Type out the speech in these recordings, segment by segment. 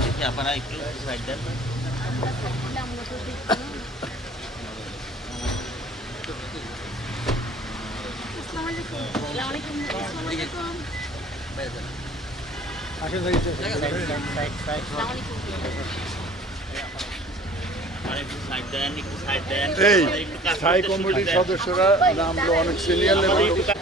দেখি আপনারা একটু সাইড দেন আর একটু সাইড দেন একটু সাইড দেন এই স্থায়ী কমিটির সদস্যরা নামলো অনেক সিনিয়র লেভেল একটু কা-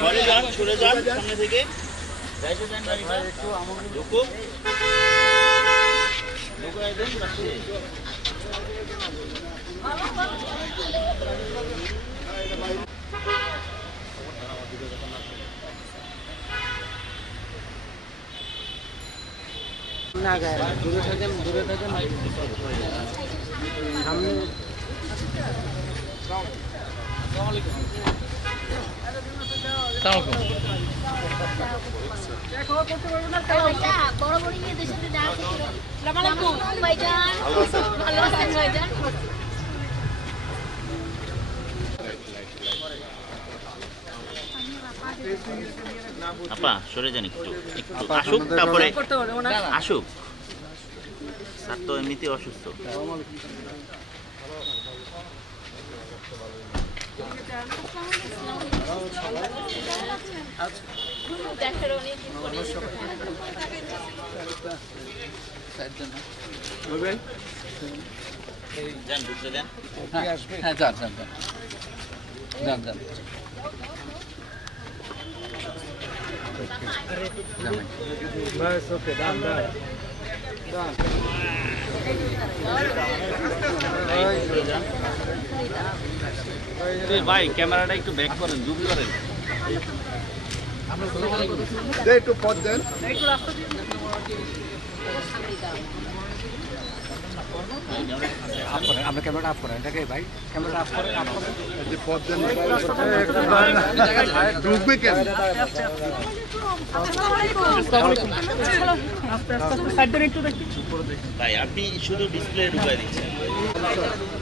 ঘরে যান সরে যান সামনে থেকে। না গায়ে দূরে থাকেন দূরে থাকেন। সামনে। আপা সরে যান একটু। একটু আসুক তারপরে। আসুক। স্যার তো এমনিতে অসুস্থ দেখার অনেক দিন পরে যান ঢুকতে দেন হ্যাঁ যান যান যান যান যান ভাই ক্যামেরাটা একটু ব্যাক করেন জুম করেন দে একটু পথ দেন। আমরা ক্যামেরাটা আপ করেন এটাকে ভাই। ক্যামেরাটা আপ করেন আপ করেন। এই যে পথ দেন ঢুকবে কেন ভাই আপনি শুধু ডিসপ্লে ঢুকাই দিচ্ছেন।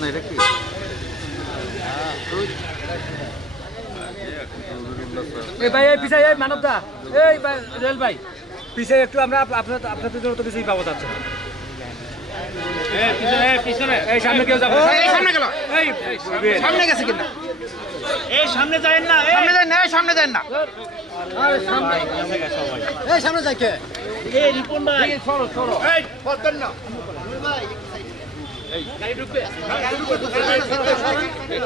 না এই ভাই, এই পিছাই, এই মানবদা। এই রেল ভাই পিছে একটু আমরা আপ- আপনার আপনাদের জন্য তো কিছুই পাবো এই সামনে কেউ যাবে এই সামনে গেল এই সামনে গেছে কিনা এই সামনে যায় না সামনে যায় না সামনে যায় না এই সামনে যাই কে এই রিপন ভাই সরো সরো এই পথ দেন না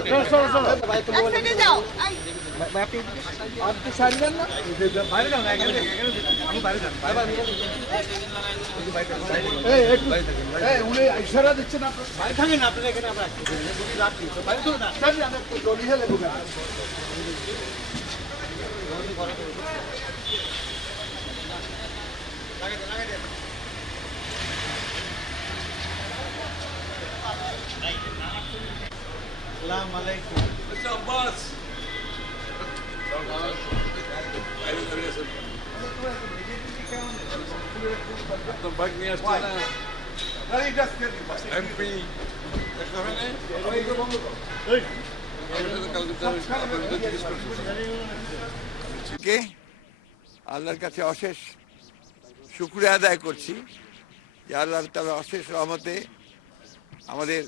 সরো সরো সরো একসাথে যাও আপনি ছাড়বেন না বাইরে যাও না এখানে এখানে আমি বাইরে যান এই একটু এই উনি ইশারা দিচ্ছেন বাইরে থাকেন না আপনারা এখানে আমরা বাইরে তো না। সামনে আমি একটু কে? আল্লাহর কাছে অশেষ শুক্রিয়া আদায় করছি যে আল্লাহর তার অশেষ রহমতে আমাদের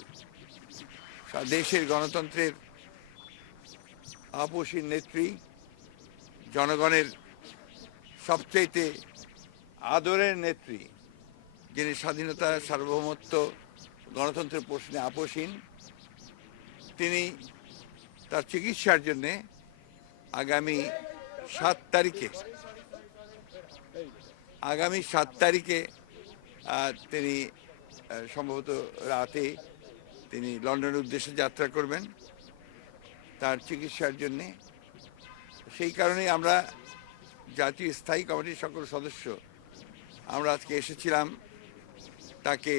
দেশের গণতন্ত্রের আপসীর নেত্রী জনগণের সবচাইতে আদরের নেত্রী, যিনি স্বাধীনতা, সার্বভৌমত্ব, গণতন্ত্রের প্রশ্নে আপোষহীন, তিনি তার চিকিৎসার জন্যে আগামী সাত তারিখে, আগামী সাত তারিখে তিনি সম্ভবত রাতে তিনি লন্ডনের উদ্দেশ্যে যাত্রা করবেন। তার চিকিৎসার জন্যে সেই কারণেই আমরা জাতীয় স্থায়ী কমিটির সকল সদস্য, আমরা আজকে এসেছিলাম তাকে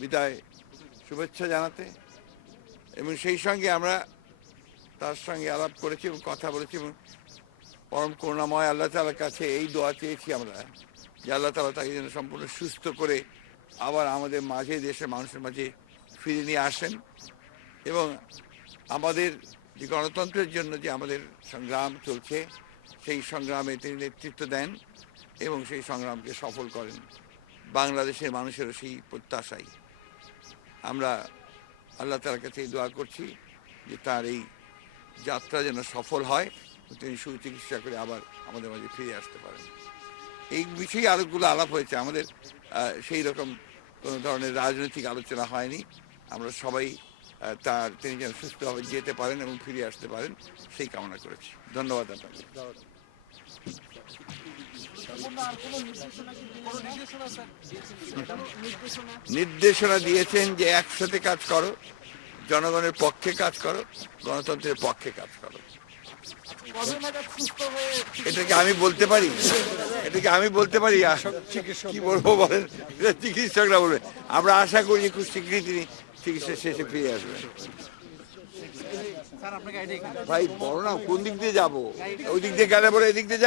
বিদায় শুভেচ্ছা জানাতে এবং সেই সঙ্গে আমরা তার সঙ্গে আলাপ করেছি এবং কথা বলেছি এবং পরম করুণাময় আল্লাহ তালার কাছে এই দোয়া চেয়েছি আমরা যে আল্লাহ তালা তাকে যেন সম্পূর্ণ সুস্থ করে আবার আমাদের মাঝে দেশের মানুষের মাঝে ফিরে নিয়ে আসেন এবং আমাদের যে গণতন্ত্রের জন্য যে আমাদের সংগ্রাম চলছে, সেই সংগ্রামে তিনি নেতৃত্ব দেন এবং সেই সংগ্রামকে সফল করেন। বাংলাদেশের মানুষেরও সেই প্রত্যাশাই। আমরা আল্লাহ তালার কাছে দোয়া করছি যে তার এই যাত্রা যেন সফল হয়, তিনি সুচিকিৎসা করে আবার আমাদের মাঝে ফিরে আসতে পারেন। এই বিষয়ে আরোগুলো আলাপ হয়েছে। আমাদের সেই রকম কোনো ধরনের রাজনৈতিক আলোচনা হয়নি। আমরা সবাই তার তিনি যেন সুস্থভাবে যেতে পারেন এবং ফিরে আসতে পারেন, সেই কামনা করেছি। ধন্যবাদ আপনাকে। নির্দেশনা দিয়েছেন যে একসাথে কাজ করো, জনগণের পক্ষে কাজ করো, গণতন্ত্রের পক্ষে কাজ করো। এটাকে আমি বলতে পারি? এটাকে আমি বলতে পারি? কি বলব বলেন? চিকিৎসকরা বলবে। আমরা আশা করি খুব তিনি চিকিৎসা শেষে ফিরে আসবেন ভাই বড় না কোন দিক দিয়ে যাব? ওই দিক দিয়ে গেলে পরে এদিক দিয়ে